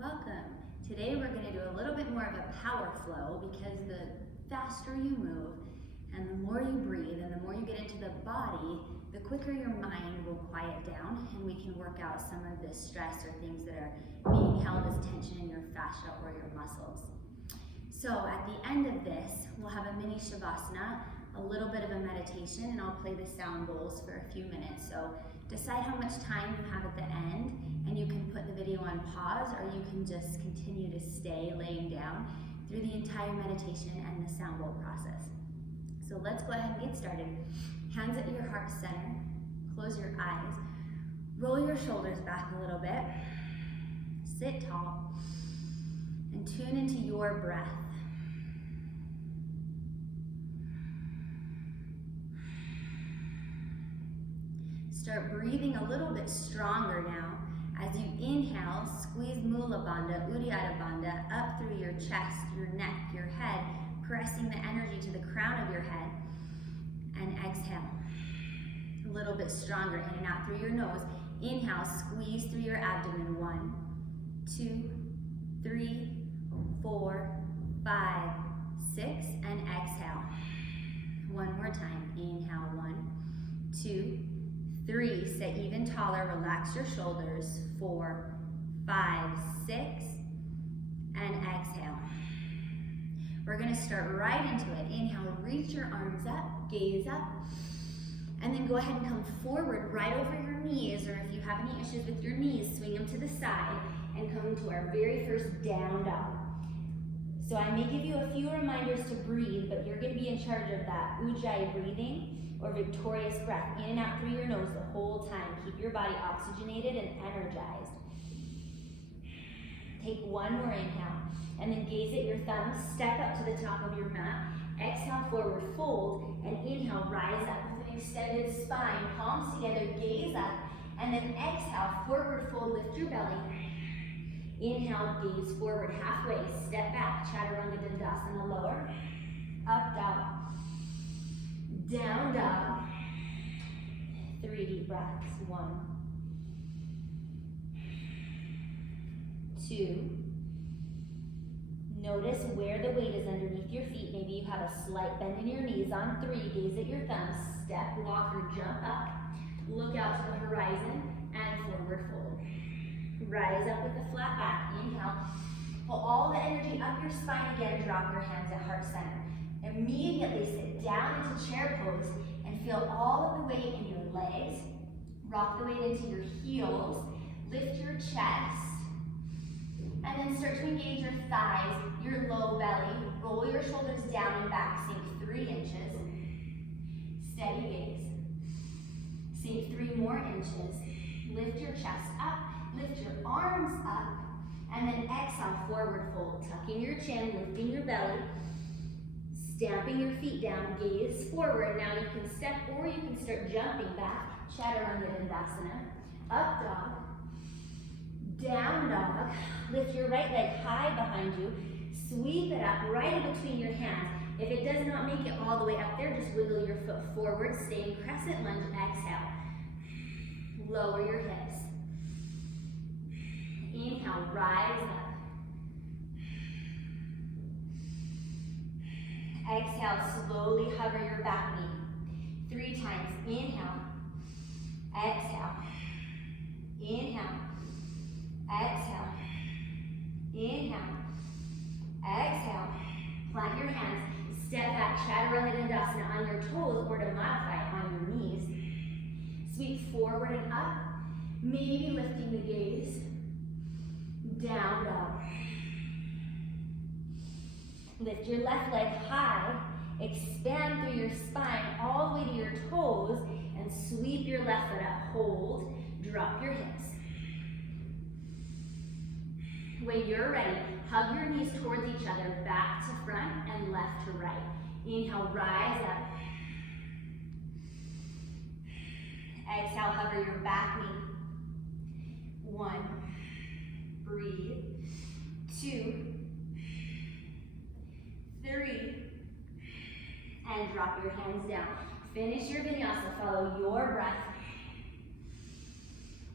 Welcome. Today we're going to do a little bit more of a power flow because the faster you move and the more you breathe and the more you get into the body, the quicker your mind will quiet down and we can work out some of this stress or things that are being held as tension in your fascia or your muscles. So at the end of this, we'll have a mini shavasana, a little bit of a meditation, and I'll play the sound bowls for a few minutes. So decide how much time you have at the end, and you can put the video on pause or you can just continue to stay laying down through the entire meditation and the sound bowl process. So let's go ahead and get started. Hands at your heart center, close your eyes, roll your shoulders back a little bit, sit tall, and tune into your breath. Start breathing a little bit stronger now. As you inhale, squeeze Mula Bandha, Uddiyana Bandha up through your chest, your neck, your head, pressing the energy to the crown of your head. And exhale. A little bit stronger, in and out through your nose. Inhale, squeeze through your abdomen. 1, 2, 3, 4, 5, 6, and exhale. One more time. Inhale, 1, 2, 3, sit even taller, relax your shoulders. 4, 5, 6, and exhale. We're gonna start right into it. Inhale, reach your arms up, gaze up, and then go ahead and come forward right over your knees, or if you have any issues with your knees, swing them to the side and come to our very first down dog. So I may give you a few reminders to breathe, but you're gonna be in charge of that Ujjayi breathing, or victorious breath, in and out through your nose the whole time. Keep your body oxygenated and energized. Take one more inhale, and then gaze at your thumbs, step up to the top of your mat, exhale, forward fold, and inhale, rise up with an extended spine, palms together, gaze up, and then exhale, forward fold, lift your belly. Inhale, gaze forward halfway, step back, Chaturanga Dandasana, lower, up dog, down dog. 3 deep breaths. 1, 2. Notice where the weight is underneath your feet. Maybe you have a slight bend in your knees. On 3, gaze at your thumbs, step, walk, or jump up. Look out to the horizon and forward fold. Rise up with a flat back. Inhale. Pull all the energy up your spine again. Drop your hands at heart center. Immediately sit down into chair pose and feel all of the weight in your legs. Rock the weight into your heels. Lift your chest. And then start to engage your thighs, your low belly. Roll your shoulders down and back. Sink 3 inches. Steady gaze. Sink 3 more inches. Lift your chest up. Lift your arms up. And then exhale, forward fold. Tucking your chin, lifting your belly. Stamping your feet down, gaze forward. Now you can step or you can start jumping back. Chaturanga Dandasana. Up dog. Down dog. Lift your right leg high behind you. Sweep it up right in between your hands. If it does not make it all the way up there, just wiggle your foot forward. Stay in crescent lunge. Exhale. Lower your hips. Inhale, rise up. Exhale, slowly hover your back knee. 3 times. Inhale. Exhale. Inhale. Exhale. Inhale. Exhale. Plant your hands. Step back, Chaturanga Dandasana on your toes, or to modify on your knees. Sweep forward and up. Maybe lifting the gaze. Down dog. Lift your left leg high, expand through your spine all the way to your toes, and sweep your left foot up. Hold, drop your hips. When you're ready, hug your knees towards each other, back to front and left to right. Inhale, rise up. Exhale, hover your back knee. 1, breathe. 2, 3, and drop your hands down. Finish your vinyasa, follow your breath.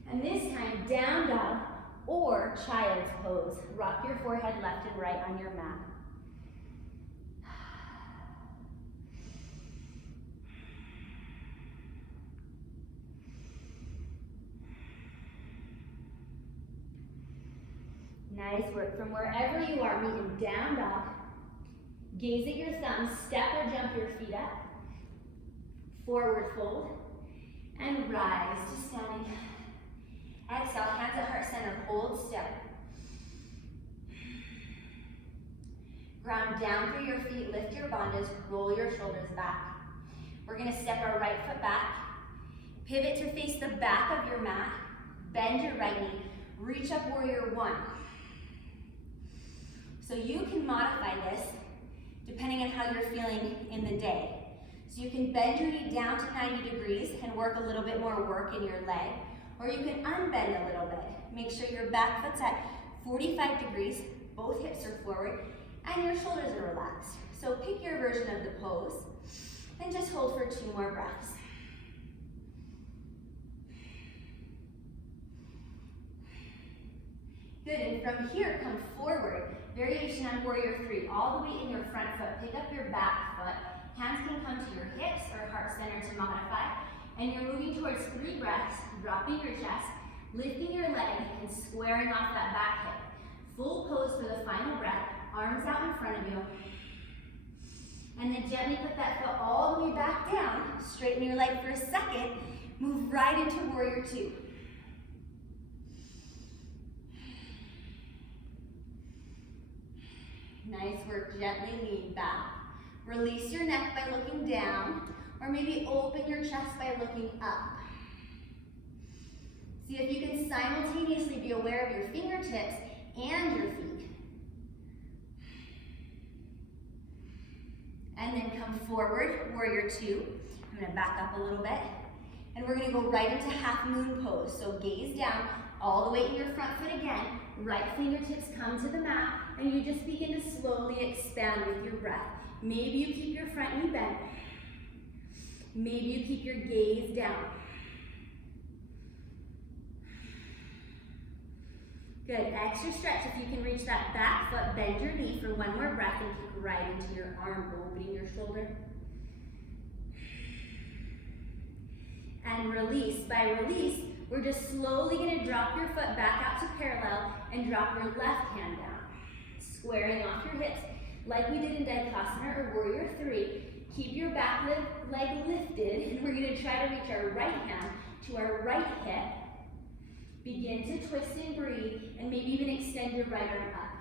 And this time, down dog, or or child's pose. Rock your forehead left and right on your mat. Nice work. From wherever you are, meet in down dog. Gaze at your thumbs, step or jump your feet up. Forward fold, and rise to standing. Exhale, hands at heart center, hold still. Ground down through your feet, lift your bandhas, roll your shoulders back. We're gonna step our right foot back, pivot to face the back of your mat, bend your right knee, reach up warrior one. So you can modify this depending on how you're feeling in the day. So you can bend your knee down to 90 degrees and work a little bit more work in your leg, or you can unbend a little bit. Make sure your back foot's at 45 degrees, both hips are forward, and your shoulders are relaxed. So pick your version of the pose, and just hold for 2 more breaths. Good, and from here, come forward. Variation on warrior 3, all the way in your front foot. Pick up your back foot. Hands can come to your hips or heart center to modify. And you're moving towards 3 breaths, dropping your chest, lifting your leg, and squaring off that back hip. Full pose for the final breath, arms out in front of you. And then gently put that foot all the way back down, straighten your leg for a second, move right into warrior 2. Nice work, gently lean back. Release your neck by looking down, or maybe open your chest by looking up. See if you can simultaneously be aware of your fingertips and your feet. And then come forward, warrior 2. I'm gonna back up a little bit. And we're gonna go right into half moon pose. So gaze down, all the way in your front foot again. Right fingertips come to the mat, and you just begin to slowly expand with your breath. Maybe you keep your front knee bent. Maybe you keep your gaze down. Good, extra stretch. If you can reach that back foot, bend your knee for 1 more breath and kick right into your arm, opening your shoulder. And release. By release, we're just slowly gonna drop your foot back out to parallel and drop your left hand down. Squaring off your hips like we did in Dikasana or warrior 3. Keep your back leg lifted, and we're gonna try to reach our right hand to our right hip. Begin to twist and breathe, and maybe even extend your right arm up.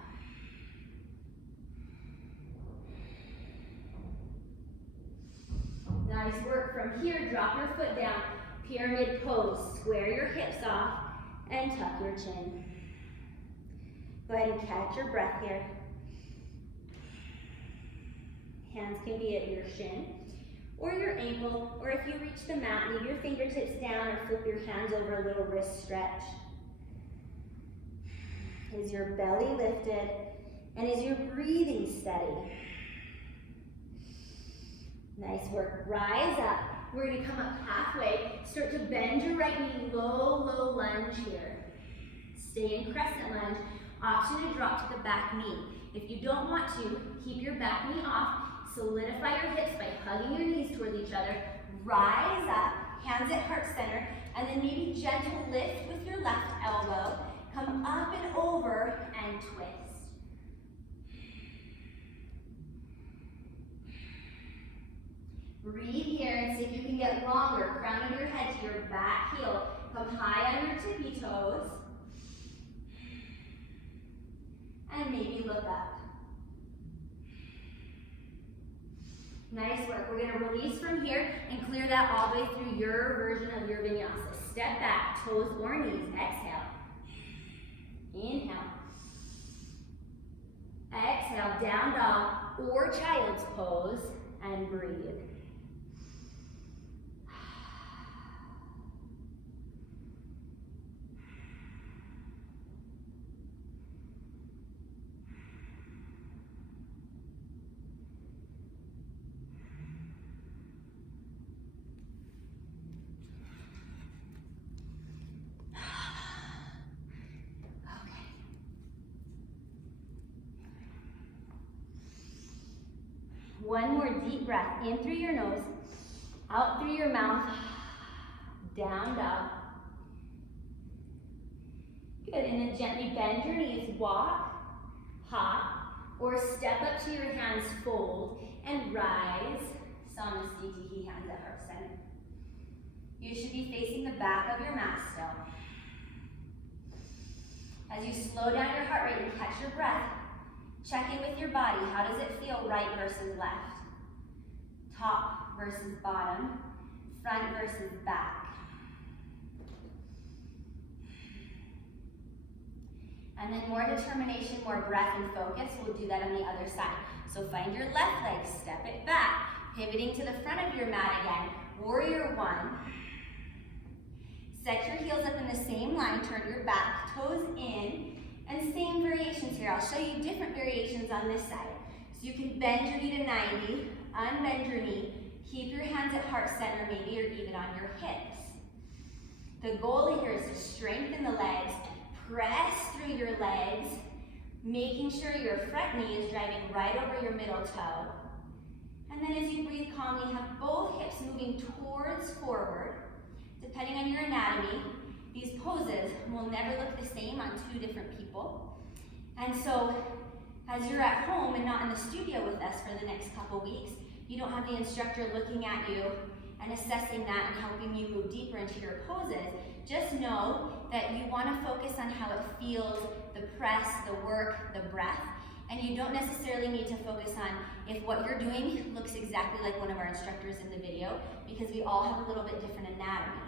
Nice work. From here, drop your foot down, pyramid pose. Square your hips off and tuck your chin. Go ahead and catch your breath here. Hands can be at your shin or your ankle, or if you reach the mat, leave your fingertips down or flip your hands over, a little wrist stretch. Is your belly lifted, and is your breathing steady? Nice work. Rise up. We're going to come up halfway. Start to bend your right knee, low lunge here. Stay in crescent lunge. Option to drop to the back knee. If you don't want to, keep your back knee off. Solidify your hips by hugging your knees towards each other. Rise up, hands at heart center, and then maybe gentle lift with your left elbow. Come up and over and twist. Breathe here and see if you can get longer. Crown of your head to your back heel. Come high on your tippy toes. And maybe look up. Nice work. We're going to release from here and clear that all the way through your version of your vinyasa. Step back, toes or knees. Exhale. Inhale. Exhale, down dog or child's pose, and breathe. Okay. One more deep breath, in through your nose, out through your mouth, down dog. Good, and then gently bend your knees, walk, hop, or step up to your hands, fold, and rise. Samastiti, hands at heart center. You should be facing the back of your mat still. As you slow down your heart rate and catch your breath, check in with your body. How does it feel, right versus left? Top versus bottom, front versus back. And then more determination, more breath and focus. We'll do that on the other side. So find your left leg, step it back. Pivoting to the front of your mat again, warrior one. Set your heels up in the same line, turn your back toes in, and same variations here. I'll show you different variations on this side. So you can bend your knee to 90, unbend your knee, keep your hands at heart center maybe, or even on your hips. The goal here is to strengthen the legs, press through your legs, making sure your front knee is driving right over your middle toe. And then as you breathe calmly, have both hips moving towards forward. Depending on your anatomy, these poses will never look the same on two different people. And so, as you're at home and not in the studio with us for the next couple weeks, you don't have the instructor looking at you and assessing that and helping you move deeper into your poses. Just know that you want to focus on how it feels, the press, the work, the breath, and you don't necessarily need to focus on if what you're doing looks exactly like one of our instructors in the video, because we all have a little bit different anatomy.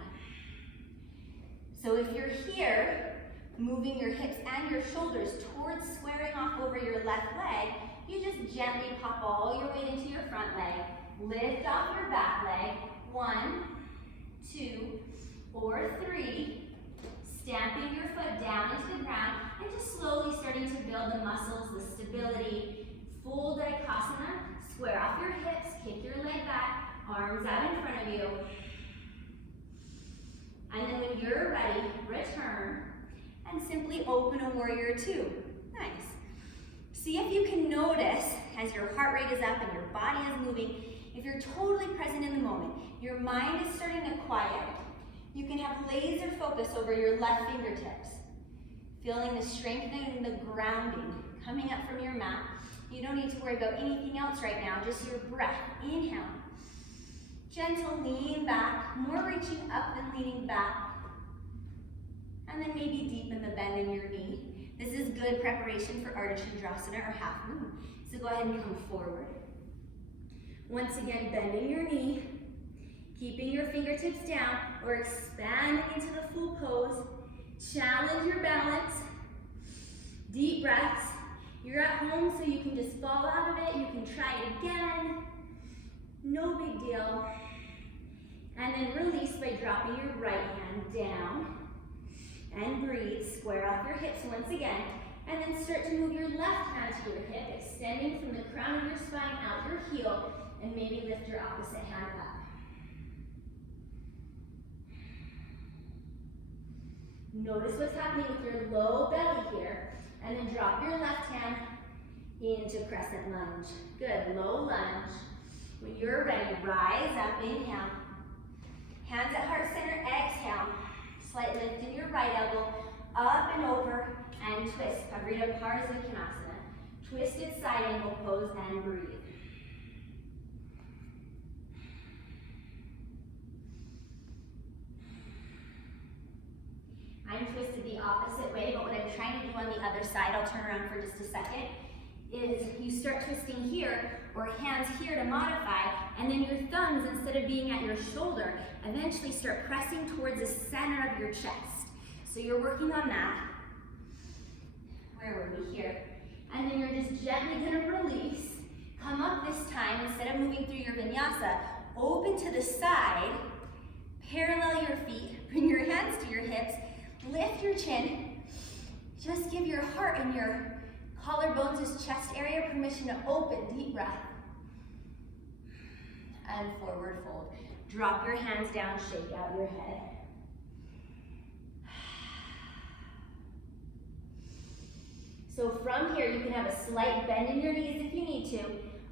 So if you're here, moving your hips and your shoulders towards squaring off over your left leg, you just gently pop all your weight into your front leg, lift off your back leg, 1, 2, or 3, stamping your foot down into the ground, and just slowly starting to build the muscles, the stability, full Dikasana, square off your hips, kick your leg back, arms out in front of you. And then when you're ready, return and simply open a warrior two. Nice. See if you can notice as your heart rate is up and your body is moving, if you're totally present in the moment, your mind is starting to quiet, you can have laser focus over your left fingertips. Feeling the strengthening, the grounding coming up from your mat. You don't need to worry about anything else right now, just your breath. Inhale. Gentle lean back, more reaching up than leaning back. And then maybe deepen the bend in your knee. This is good preparation for Ardha Chandrasana or half moon. So go ahead and come forward. Once again, bending your knee, keeping your fingertips down or expanding into the full pose. Challenge your balance. Deep breaths. You're at home, so you can just fall out of it. You can try it again. No big deal. And then release by dropping your right hand down. And breathe. Square off your hips once again. And then start to move your left hand to your hip, extending from the crown of your spine out your heel, and maybe lift your opposite hand up. Notice what's happening with your low belly here, and then drop your left hand into crescent lunge. Good, low lunge. When you're ready, rise up, inhale. Hands at heart center, exhale. Slight lift in your right elbow, up and over, and twist. Pavrita Parsvakonasana. Twisted side angle pose and breathe. I'm twisted the opposite way, but what I'm trying to do on the other side, I'll turn around for just a second, is you start twisting here, or hands here to modify, and then your thumbs, instead of being at your shoulder, eventually start pressing towards the center of your chest. So you're working on that. Where were we here? And then you're just gently gonna release. Come up this time, instead of moving through your vinyasa, open to the side, parallel your feet, bring your hands to your hips, lift your chin. Just give your heart and your collarbones, this chest area, permission to open. Deep breath. And forward fold. Drop your hands down, shake out your head. So from here, you can have a slight bend in your knees if you need to.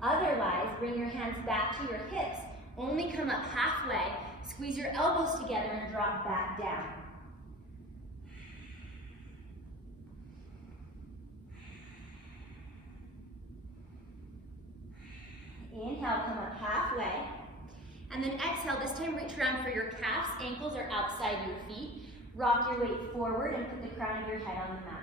Otherwise, bring your hands back to your hips. Only come up halfway. Squeeze your elbows together and drop back down. Inhale, come up halfway. And then exhale, this time reach around for your calves. Ankles are outside your feet. Rock your weight forward and put the crown of your head on the mat.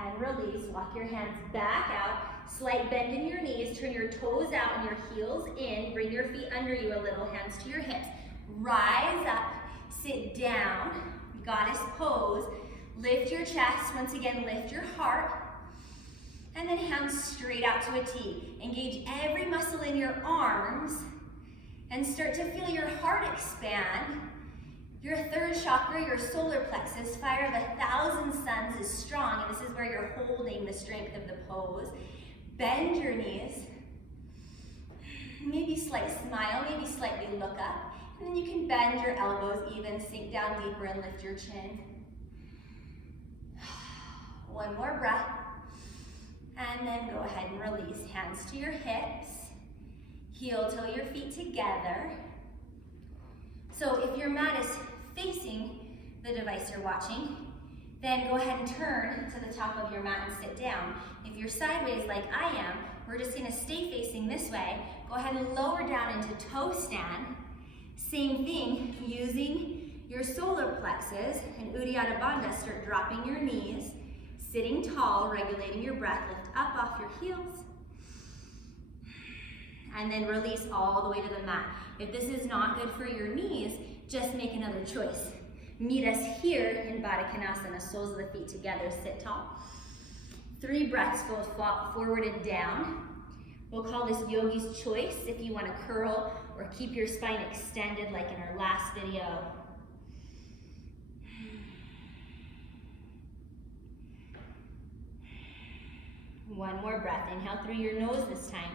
And release, walk your hands back out. Slight bend in your knees, turn your toes out and your heels in. Bring your feet under you a little, hands to your hips. Rise up, sit down, goddess pose. Lift your chest, once again lift your heart. And then hands straight out to a T. Engage every muscle in your arms and start to feel your heart expand. Your third chakra, your solar plexus, fire of 1,000 suns is strong, and this is where you're holding the strength of the pose. Bend your knees. Maybe slight smile, maybe slightly look up. And then you can bend your elbows even, sink down deeper and lift your chin. One more breath. And then go ahead and release. Hands to your hips. Heel toe your feet together. So if your mat is facing the device you're watching, then go ahead and turn to the top of your mat and sit down. If you're sideways like I am, we're just gonna stay facing this way. Go ahead and lower down into toe stand. Same thing, using your solar plexus and Uddiyana Bandha, start dropping your knees, sitting tall, regulating your breath, lift up off your heels. And then release all the way to the mat. If this is not good for your knees, just make another choice. Meet us here in Baddha Konasana, soles of the feet together, sit tall. 3 breaths, fold forward and down. We'll call this yogi's choice if you want to curl or keep your spine extended like in our last video. One more breath. Inhale through your nose this time.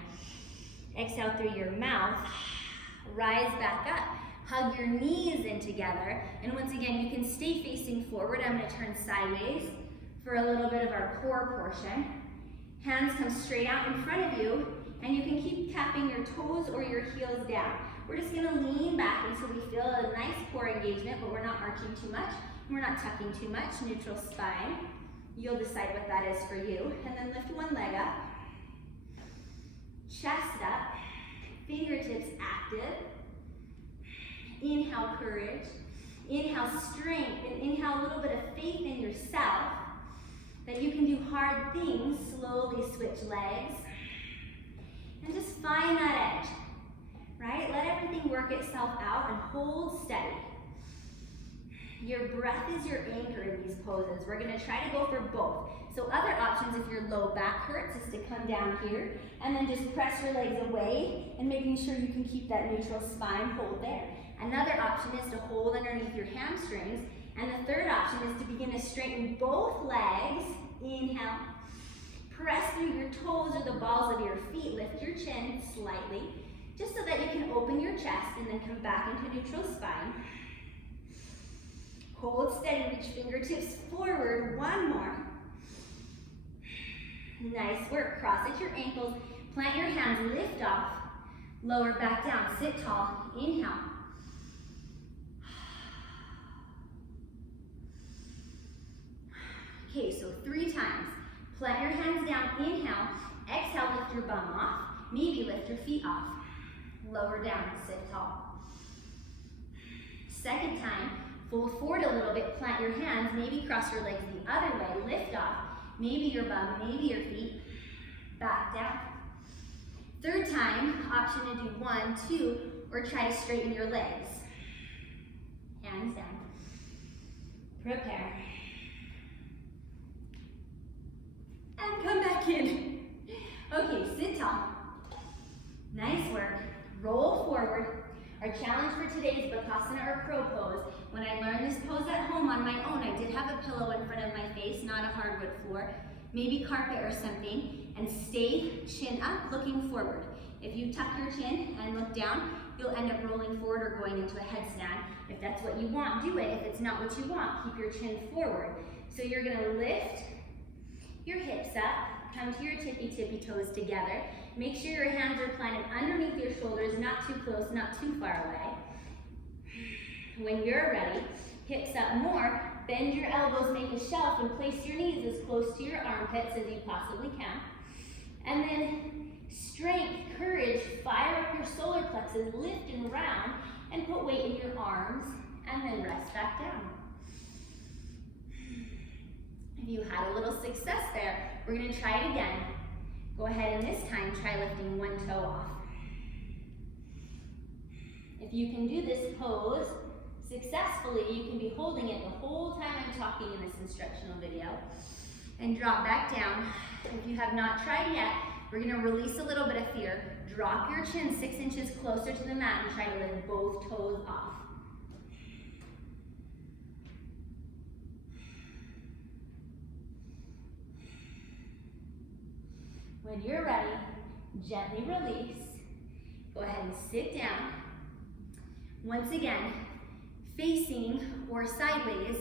Exhale through your mouth. Rise back up. Hug your knees in together. And once again, you can stay facing forward. I'm going to turn sideways for a little bit of our core portion. Hands come straight out in front of you, and you can keep tapping your toes or your heels down. We're just going to lean back until we feel a nice core engagement, but we're not arching too much. We're not tucking too much. Neutral spine. You'll decide what that is for you. And then lift one leg up. Chest up. Fingertips active. Inhale, courage. Inhale, strength. And inhale, a little bit of faith in yourself that you can do hard things. Slowly switch legs. And just find that edge, right? Let everything work itself out and hold steady. Your breath is your anchor in these poses. We're gonna try to go for both. So other options, if your low back hurts, is to come down here and then just press your legs away and making sure you can keep that neutral spine, hold there. Another option is to hold underneath your hamstrings. And the third option is to begin to straighten both legs. Inhale. Press through your toes or the balls of your feet. Lift your chin slightly, just so that you can open your chest and then come back into neutral spine. Hold steady, reach fingertips forward. One more. Nice work. Cross at your ankles. Plant your hands, lift off. Lower back down, sit tall. Inhale. Okay, so 3 times. Plant your hands down, inhale. Exhale, lift your bum off. Maybe lift your feet off. Lower down, sit tall. Second time, fold forward a little bit, plant your hands, maybe cross your legs the other way, lift off. Maybe your bum, maybe your feet. Back down. Third time, option to do 1, 2, or try to straighten your legs. Hands down. Prepare. And come back in. Okay, sit tall. Nice work. Roll forward. Our challenge for today is Bakasana or crow pose. When I learned this pose at home on my own, I did have a pillow in front of my face, not a hardwood floor, maybe carpet or something, and stay chin up, looking forward. If you tuck your chin and look down, you'll end up rolling forward or going into a headstand. If that's what you want, do it. If it's not what you want, keep your chin forward. So you're gonna lift your hips up, come to your tippy toes together. Make sure your hands are planted underneath your shoulders, not too close, not too far away. When you're ready, hips up more, bend your elbows, make a shelf, and place your knees as close to your armpits as you possibly can. And then strength, courage, fire up your solar plexus, lift and round, and put weight in your arms, and then rest back down. If you had a little success there, we're gonna try it again. Go ahead and this time try lifting one toe off. If you can do this pose successfully, you can be holding it the whole time I'm talking in this instructional video, and drop back down. If you have not tried yet, we're gonna release a little bit of fear. Drop your chin 6 inches closer to the mat and try to lift both toes off. When you're ready, gently release. Go ahead and sit down. Once again, facing or sideways,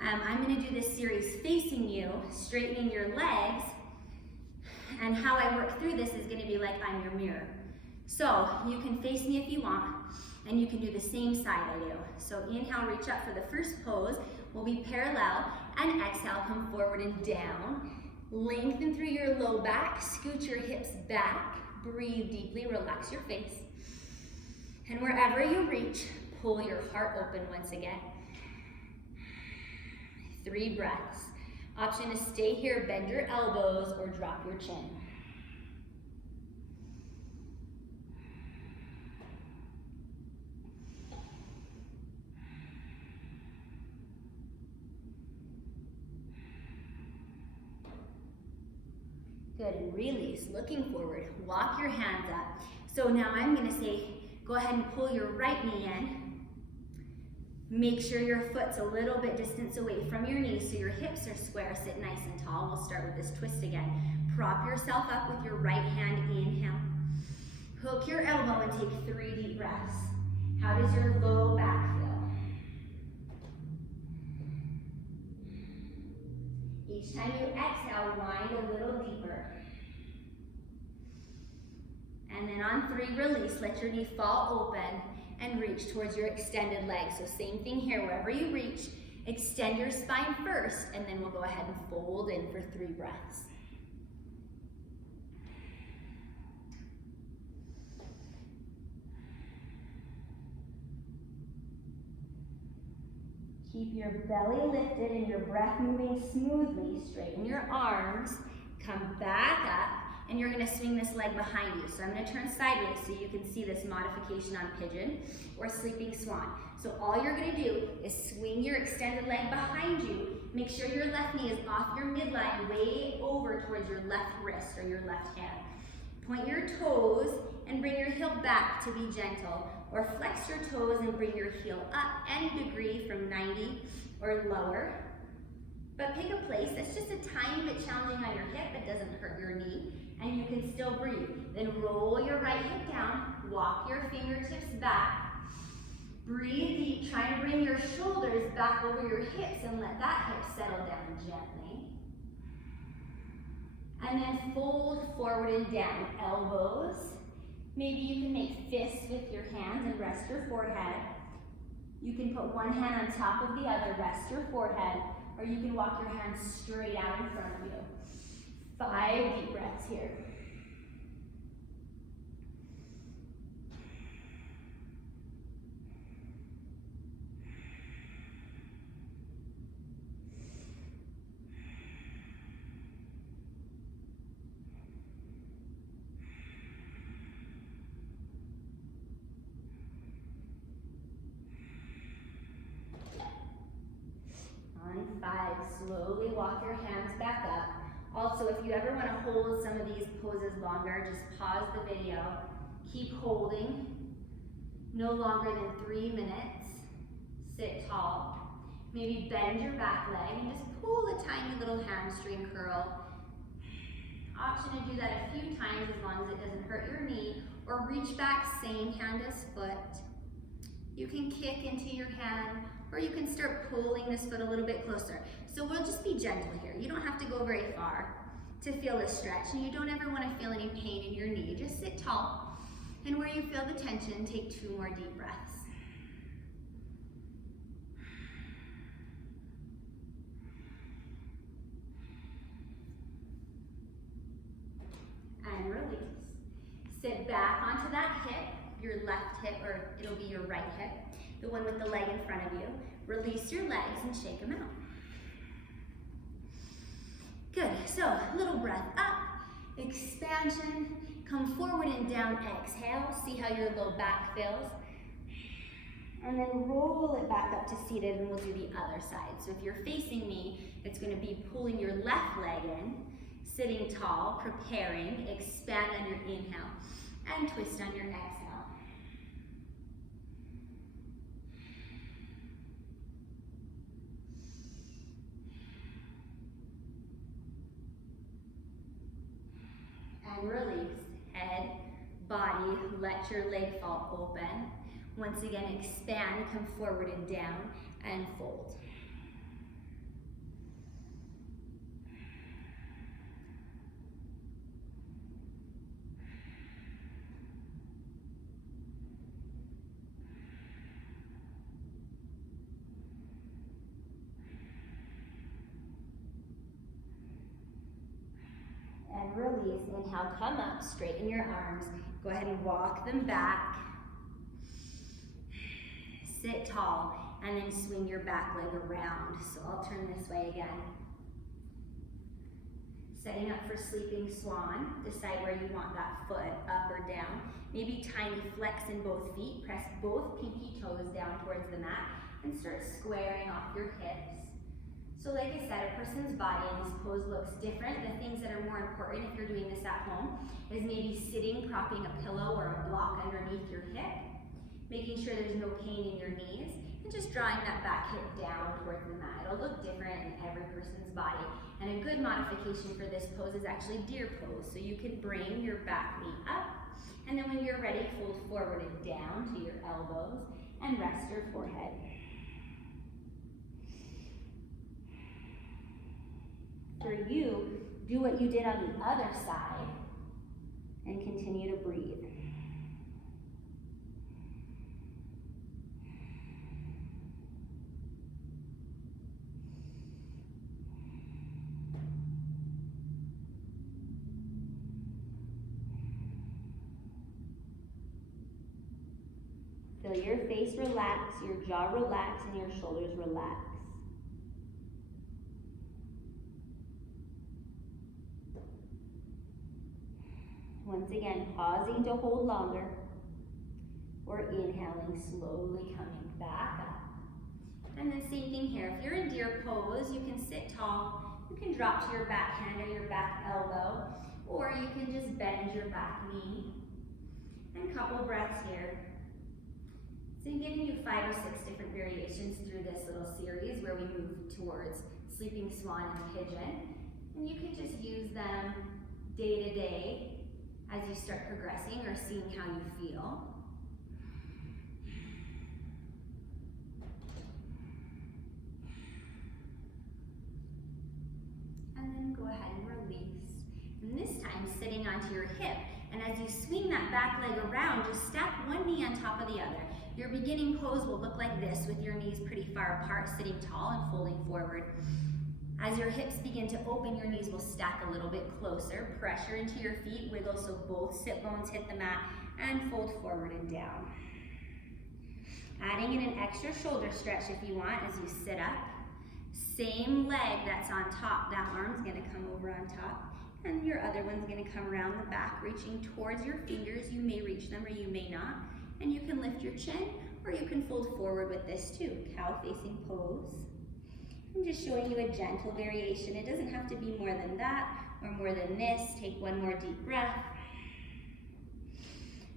I'm gonna do this series facing you, straightening your legs, and how I work through this is gonna be like I'm your mirror. So you can face me if you want, and you can do the same side I do. So inhale, reach up for the first pose. We'll be parallel, and exhale, come forward and down. Lengthen through your low back, scoot your hips back, breathe deeply, relax your face. And wherever you reach, pull your heart open once again. 3 breaths. Option is stay here, bend your elbows, or drop your chin. Good, and release, looking forward. Walk your hands up. So now I'm gonna say, go ahead and pull your right knee in. Make sure your foot's a little bit distance away from your knees so your hips are square, sit nice and tall. We'll start with this twist again. Prop yourself up with your right hand, inhale. Hook your elbow and take 3 deep breaths. How does your low back feel? Each time you exhale, wind a little deeper. And then on 3, release. Let your knee fall open and reach towards your extended leg. So same thing here, wherever you reach, extend your spine first, and then we'll go ahead and fold in for 3 breaths. Keep your belly lifted and your breath moving smoothly. Straighten your arms, come back up, and you're gonna swing this leg behind you. So I'm gonna turn sideways so you can see this modification on pigeon or sleeping swan. So all you're gonna do is swing your extended leg behind you. Make sure your left knee is off your midline, way over towards your left wrist or your left hand. Point your toes and bring your heel back to be gentle, or flex your toes and bring your heel up any degree from 90 or lower. But pick a place that's just a tiny bit challenging on your hip but doesn't hurt your knee, and you can still breathe. Then roll your right hip down, walk your fingertips back, breathe deep, try to bring your shoulders back over your hips and let that hip settle down gently. And then fold forward and down, elbows. Maybe you can make fists with your hands and rest your forehead. You can put one hand on top of the other, rest your forehead, or you can walk your hands straight out in front of you. 5 deep breaths here. On 5, slowly walk your hands back up. Also, if you ever want to hold some of these poses longer, just pause the video. Keep holding, no longer than 3 minutes. Sit tall. Maybe bend your back leg and just pull a tiny little hamstring curl Option to do that a few times as long as it doesn't hurt your knee, or reach back, same hand as foot. You can kick into your hand, or you can start pulling this foot a little bit closer. So we'll just be gentle here. You don't have to go very far to feel a stretch, and you don't ever want to feel any pain in your knee. Just sit tall, and where you feel the tension, take 2 more deep breaths. And release. Sit back onto that hip, your left hip, or it'll be your right hip, the one with the leg in front of you. Release your legs and shake them out. Good, so little breath up, expansion, come forward and down, exhale. See how your low back feels. And then roll it back up to seated, and we'll do the other side. So if you're facing me, it's gonna be pulling your left leg in, sitting tall, preparing, expand on your inhale, and twist on your exhale. And release, head, body, let your leg fall open. Once again, expand, come forward and down, and fold. And release, inhale, come up, straighten your arms. Go ahead and walk them back. Sit tall, and then swing your back leg around. So I'll turn this way again. Setting up for sleeping swan. Decide where you want that foot, up or down. Maybe tiny flex in both feet. Press both pinky toes down towards the mat and start squaring off your hips. So like I said, a person's body in this pose looks different. The things that are more important if you're doing this at home is maybe sitting, propping a pillow or a block underneath your hip, making sure there's no pain in your knees, and just drawing that back hip down towards the mat. It'll look different in every person's body. And a good modification for this pose is actually deer pose. So you can bring your back knee up, and then when you're ready, fold forward and down to your elbows, and rest your forehead. For you, do what you did on the other side and continue to breathe. Feel your face relax, your jaw relax, and your shoulders relax. Once again, pausing to hold longer, or inhaling, slowly coming back up. And then same thing here. If you're in deer pose, you can sit tall. You can drop to your back hand or your back elbow, or you can just bend your back knee. And a couple breaths here. So I'm giving you 5 or 6 different variations through this little series where we move towards sleeping swan and pigeon. And you can just use them day to day as you start progressing or seeing how you feel. And then go ahead and release. And this time, sitting onto your hip. And as you swing that back leg around, just stack one knee on top of the other. Your beginning pose will look like this, with your knees pretty far apart, sitting tall and folding forward. As your hips begin to open, your knees will stack a little bit closer. Pressure into your feet, wiggle so both sit bones hit the mat, and fold forward and down. Adding in an extra shoulder stretch if you want as you sit up. Same leg that's on top, that arm's gonna come over on top, and your other one's gonna come around the back, reaching towards your fingers. You may reach them or you may not. And you can lift your chin, or you can fold forward with this too, cow facing pose. I'm just showing you a gentle variation. It doesn't have to be more than that or more than this. Take one more deep breath.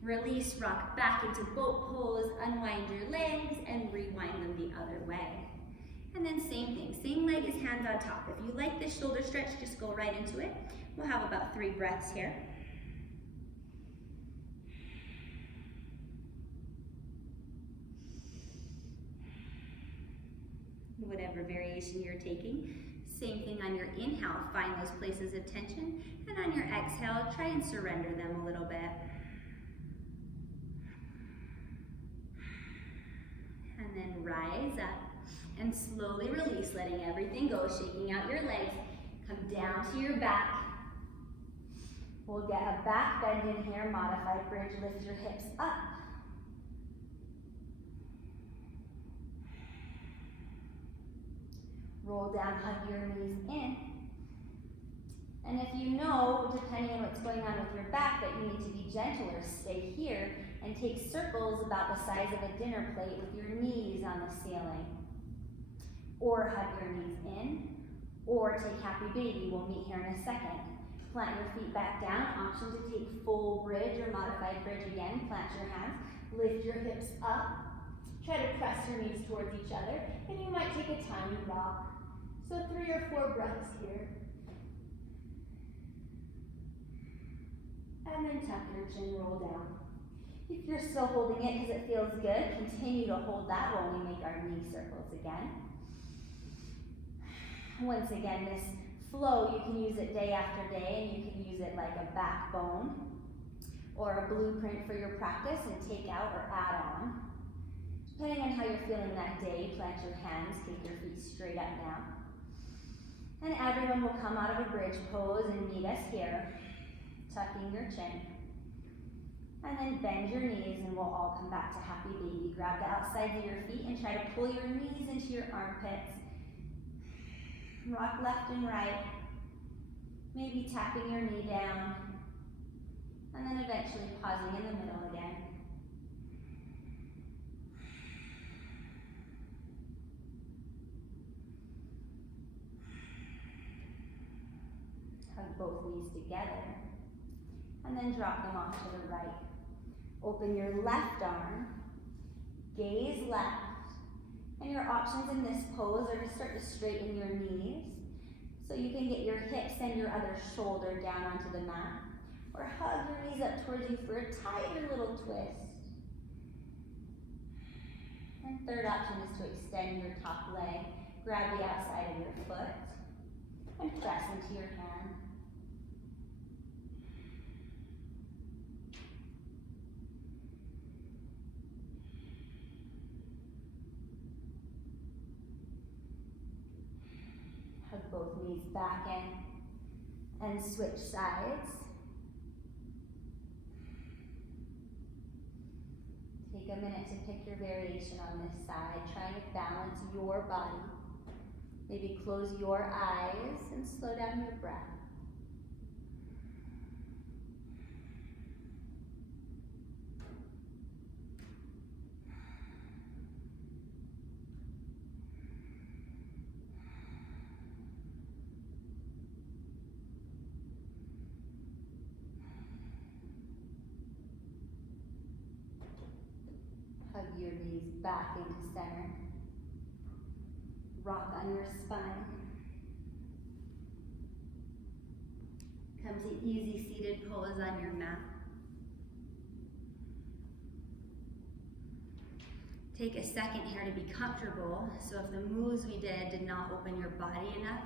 Release, rock back into boat pose, unwind your legs, and rewind them the other way. And then same thing, same leg is hands on top. If you like this shoulder stretch, just go right into it. We'll have about 3 breaths here. Whatever variation you're taking. Same thing on your inhale, find those places of tension, and on your exhale, try and surrender them a little bit. And then rise up and slowly release, letting everything go, shaking out your legs. Come down to your back. We'll get a back bend in here, modified bridge, lift your hips up. Roll down, hug your knees in. And if you know, depending on what's going on with your back, that you need to be gentler, stay here and take circles about the size of a dinner plate with your knees on the ceiling. Or hug your knees in, or take happy baby. We'll meet here in a second. Plant your feet back down. Option to take full bridge or modified bridge again. Plant your hands, lift your hips up. Try to press your knees towards each other, and you might take a tiny rock. So 3 or 4 breaths here. And then tuck your chin, roll down. If you're still holding it because it feels good, continue to hold that while we make our knee circles again. Once again, this flow, you can use it day after day, and you can use it like a backbone or a blueprint for your practice and take out or add on. Depending on how you're feeling that day, plant your hands, take your feet straight up now. And everyone will come out of a bridge pose and meet us here, tucking your chin. And then bend your knees and we'll all come back to happy baby. Grab the outsides of your feet and try to pull your knees into your armpits. Rock left and right. Maybe tapping your knee down. And then eventually pausing in the middle again. Hug both knees together. And then drop them off to the right. Open your left arm. Gaze left. And your options in this pose are to start to straighten your knees so you can get your hips and your other shoulder down onto the mat. Or hug your knees up towards you for a tighter little twist. And third option is to extend your top leg. Grab the outside of your foot and press into your hand. Hug both knees back in and switch sides. Take a minute to pick your variation on this side, trying to balance your body. Maybe close your eyes and slow down your breath. Hug your knees back into center. Rock on your spine. Come to easy seated pose on your mat. Take a second here to be comfortable. So if the moves we did not open your body enough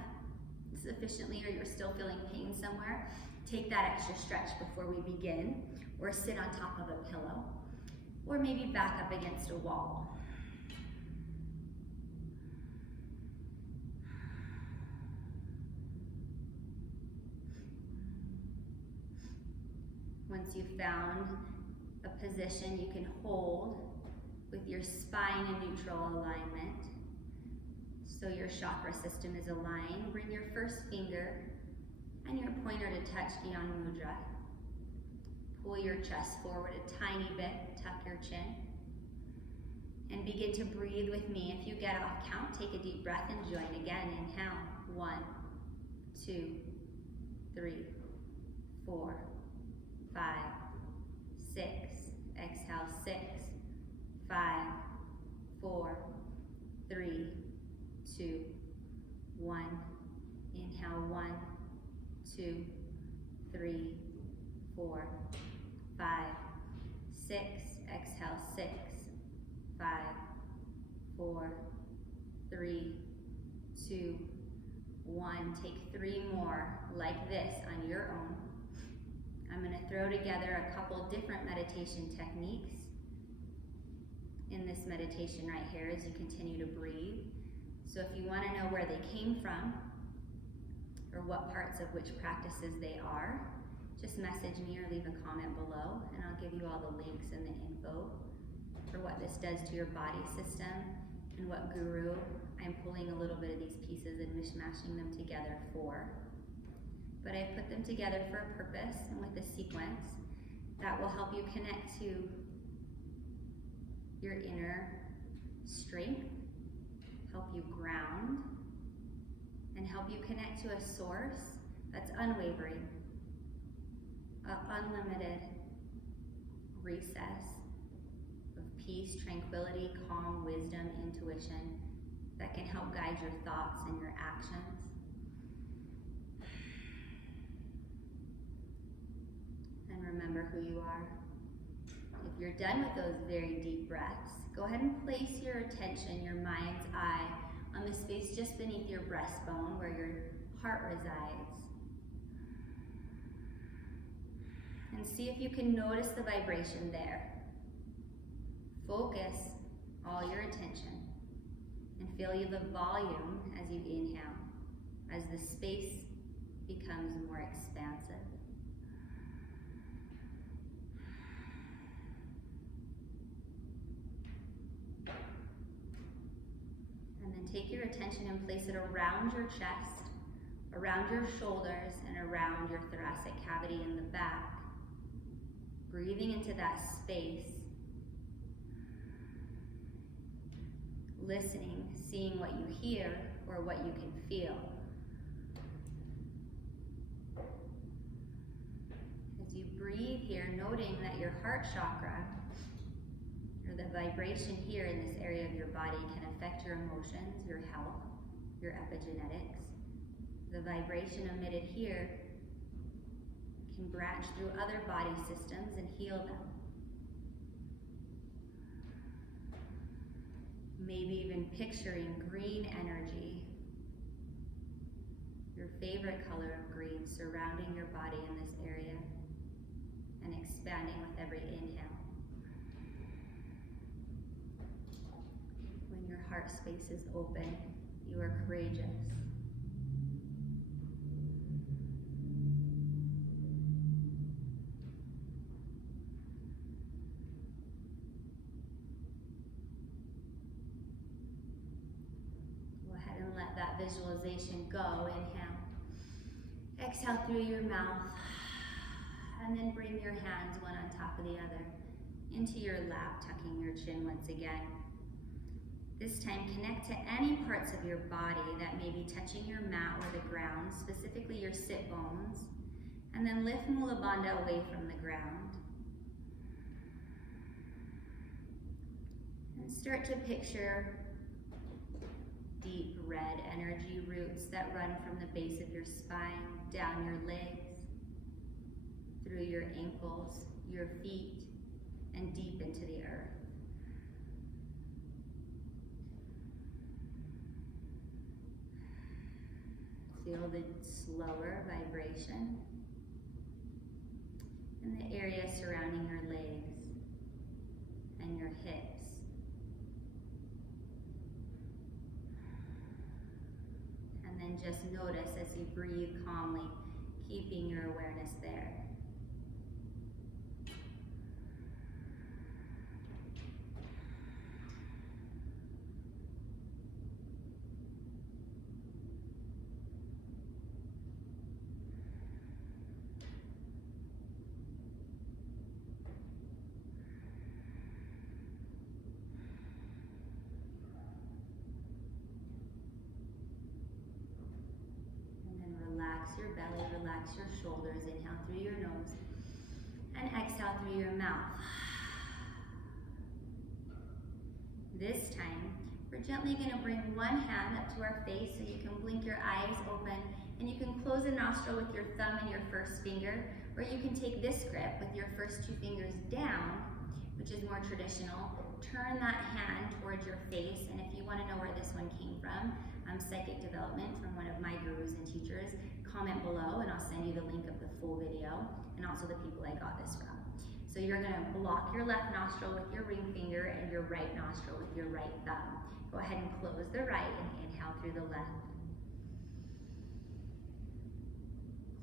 sufficiently, or you're still feeling pain somewhere, take that extra stretch before we begin, or sit on top of a pillow. Or maybe back up against a wall. Once you've found a position you can hold with your spine in neutral alignment, so your chakra system is aligned, bring your first finger and your pointer to touch Gyan Mudra. Pull your chest forward a tiny bit, tuck your chin, and begin to breathe with me. If you get off count, take a deep breath and join again. Inhale, 1, 2, 3, 4, 5, 6. Exhale, 6, 5, 4, 3, 2, Exhale, 6, 5, 4, 3, 2, 1. Take 3 more like this on your own. I'm going to throw together a couple different meditation techniques in this meditation right here as you continue to breathe. So if you want to know where they came from or what parts of which practices they are, just message me or leave a comment below and I'll give you all the links and the info for what this does to your body system and what guru I'm pulling a little bit of these pieces and mishmashing them together for. But I've put them together for a purpose and with a sequence that will help you connect to your inner strength, help you ground, and help you connect to a source that's unwavering, an unlimited recess of peace, tranquility, calm, wisdom, intuition that can help guide your thoughts and your actions. And remember who you are. If you're done with those very deep breaths, go ahead and place your attention, your mind's eye, on the space just beneath your breastbone where your heart resides. And see if you can notice the vibration there. Focus all your attention and feel the volume as you inhale, as the space becomes more expansive. And then take your attention and place it around your chest, around your shoulders, and around your thoracic cavity in the back. Breathing into that space. Listening, seeing what you hear or what you can feel. As you breathe here, noting that your heart chakra, or the vibration here in this area of your body, can affect your emotions, your health, your epigenetics. The vibration emitted here can branch through other body systems and heal them. Maybe even picturing green energy, your favorite color of green, surrounding your body in this area and expanding with every inhale. When your heart space is open, you are courageous. Let that visualization go. Inhale. Exhale through your mouth. And then bring your hands one on top of the other into your lap, tucking your chin once again. This time, connect to any parts of your body that may be touching your mat or the ground, specifically your sit bones. And then lift Mula Bandha away from the ground. And start to picture deep red energy roots that run from the base of your spine, down your legs, through your ankles, your feet, and deep into the earth. Feel the slower vibration in the area surrounding your legs and your hips. And then just notice as you breathe calmly, keeping your awareness there. Relax your belly, relax your shoulders. Inhale through your nose and exhale through your mouth. This time, we're gently going to bring one hand up to our face so you can blink your eyes open, and you can close a nostril with your thumb and your first finger, or you can take this grip with your first two fingers down, which is more traditional. Turn that hand towards your face, and if you want to know where this one came from, psychic development from one of my gurus and teachers, comment below and I'll send you the link of the full video and also the people I got this from. So you're going to block your left nostril with your ring finger and your right nostril with your right thumb. Go ahead and close the right and inhale through the left.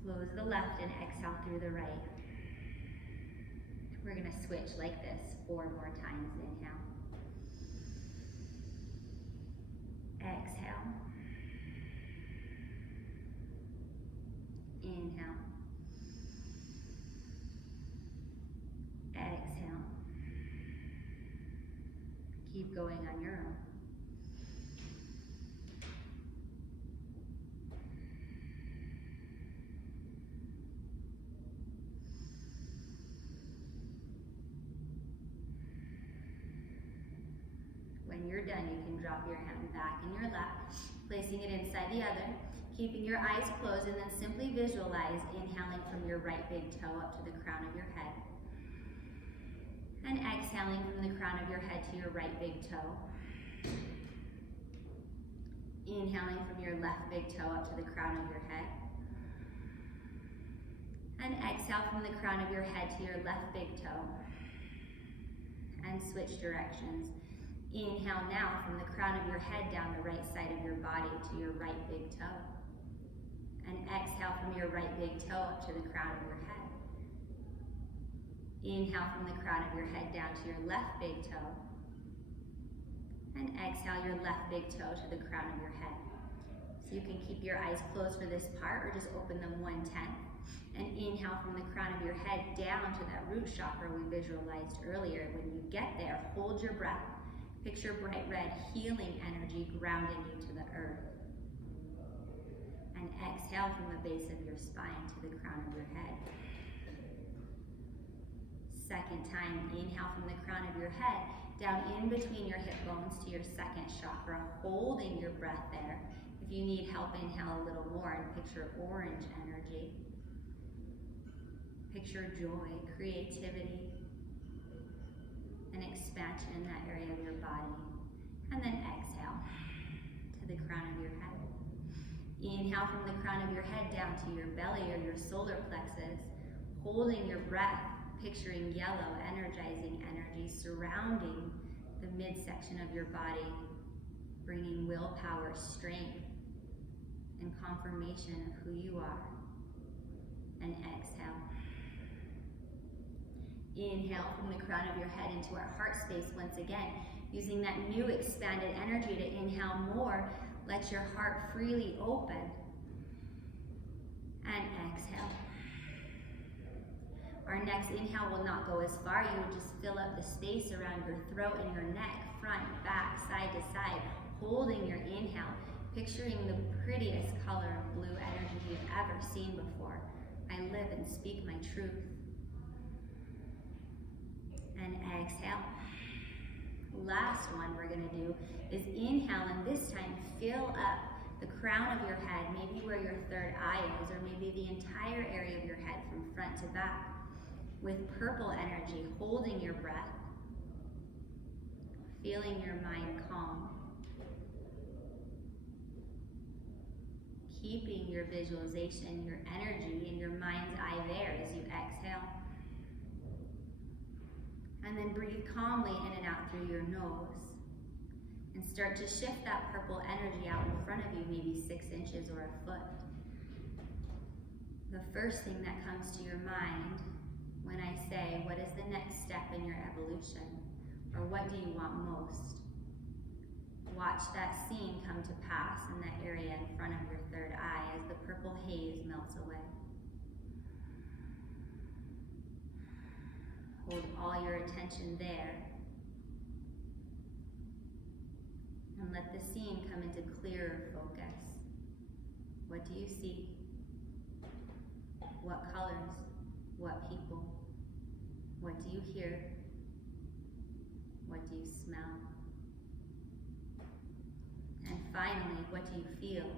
Close the left and exhale through the right. We're going to switch like this 4 more times. Inhale. Exhale. Inhale. Exhale. Keep going on your own. When you're done, you can drop your hand back in your lap, placing it inside the other, keeping your eyes closed, and then simply visualize inhaling from your right big toe up to the crown of your head. And exhaling from the crown of your head to your right big toe. Inhaling from your left big toe up to the crown of your head. And exhale from the crown of your head to your left big toe. And switch directions. Inhale now from the crown of your head down the right side of your body to your right big toe. And exhale from your right big toe up to the crown of your head. Inhale from the crown of your head down to your left big toe. And exhale your left big toe to the crown of your head. So you can keep your eyes closed for this part or just open them 1/10. And inhale from the crown of your head down to that root chakra we visualized earlier. When you get there, hold your breath. Picture bright red healing energy grounding you to the earth. And exhale from the base of your spine to the crown of your head. Second time, inhale from the crown of your head down in between your hip bones to your second chakra, holding your breath there. If you need help, inhale a little more and picture orange energy. Picture joy, creativity, and expansion in that area of your body. And then exhale to the crown of your head. Inhale from the crown of your head down to your belly or your solar plexus, holding your breath, picturing yellow, energizing energy surrounding the midsection of your body, bringing willpower, strength, and confirmation of who you are. And exhale. Inhale from the crown of your head into our heart space once again, using that new expanded energy to inhale more. Let your heart freely open. And exhale. Our next inhale will not go as far. You will just fill up the space around your throat and your neck, front, back, side to side, holding your inhale, picturing the prettiest color of blue energy you've ever seen before. I live and speak my truth. And exhale. Last one we're going to do is inhale, and this time fill up the crown of your head, maybe where your third eye is, or maybe the entire area of your head from front to back, with purple energy, holding your breath, feeling your mind calm, keeping your visualization, your energy in your mind's eye there as you exhale. And then breathe calmly in and out through your nose. And start to shift that purple energy out in front of you, maybe 6 inches or a foot. The first thing that comes to your mind when I say, what is the next step in your evolution? Or what do you want most? Watch that scene come to pass in that area in front of your third eye as the purple haze melts away. Hold all your attention there. And let the scene come into clearer focus. What do you see? What colors? What people? What do you hear? What do you smell? And finally, what do you feel?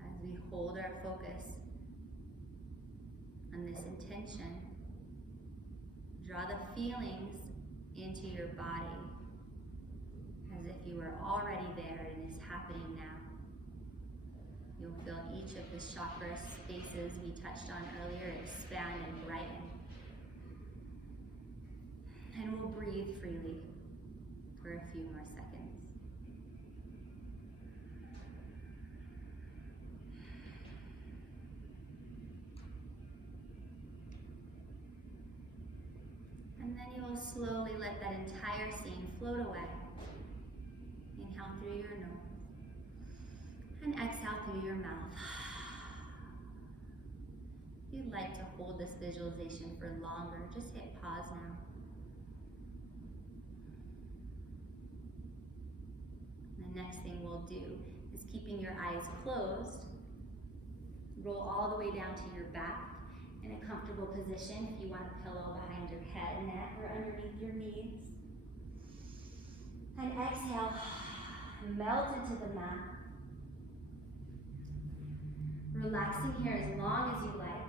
As we hold our focus on from this intention, draw the feelings into your body as if you were already there and it's happening now. You'll feel each of the chakra spaces we touched on earlier expand and brighten. And we'll breathe freely for a few more seconds. And then you will slowly let that entire scene float away. Inhale through your nose and exhale through your mouth. If you'd like to hold this visualization for longer, just hit pause now. The next thing we'll do is, keeping your eyes closed, roll all the way down to your back in a comfortable position. If you want a pillow behind your head, neck, or underneath your knees. And exhale, melt into the mat. Relaxing here as long as you like.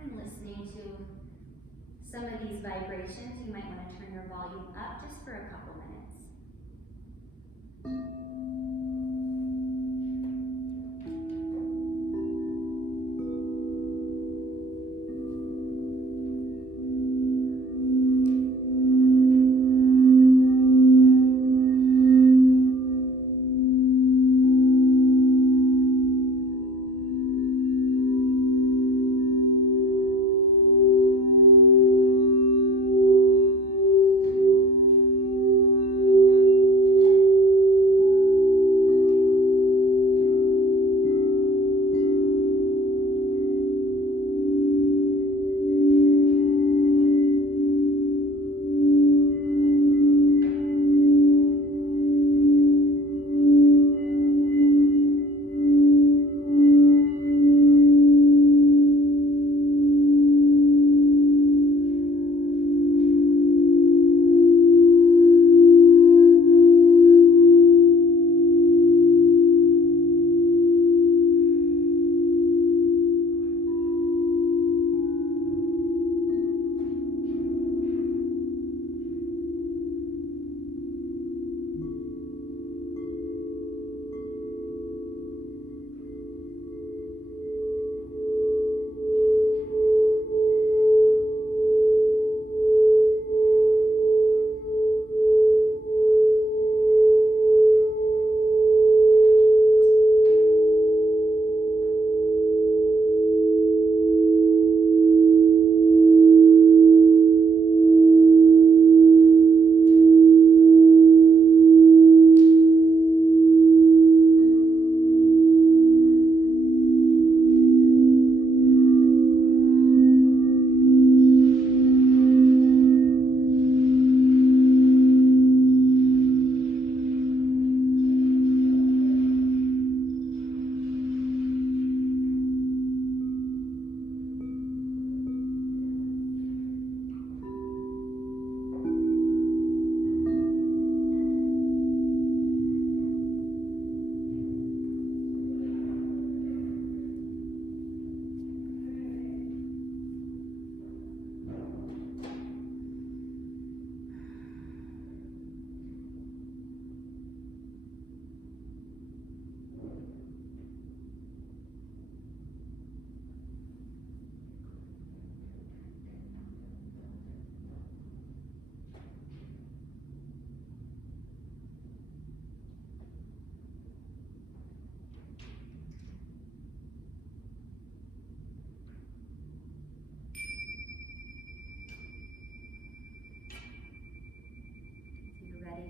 And listening to some of these vibrations, you might want to turn your volume up just for a couple minutes.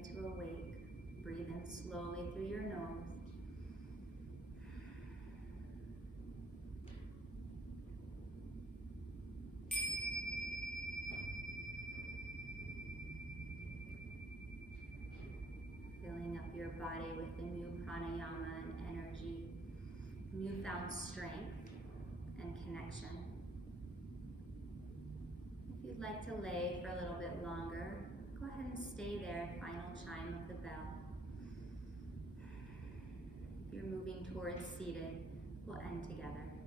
To awake, breathe in slowly through your nose. Filling up your body with the new pranayama and energy, newfound strength and connection. If you'd like to lay for a little bit longer, go ahead and stay there, final chime of the bell. If you're moving towards seated, we'll end together.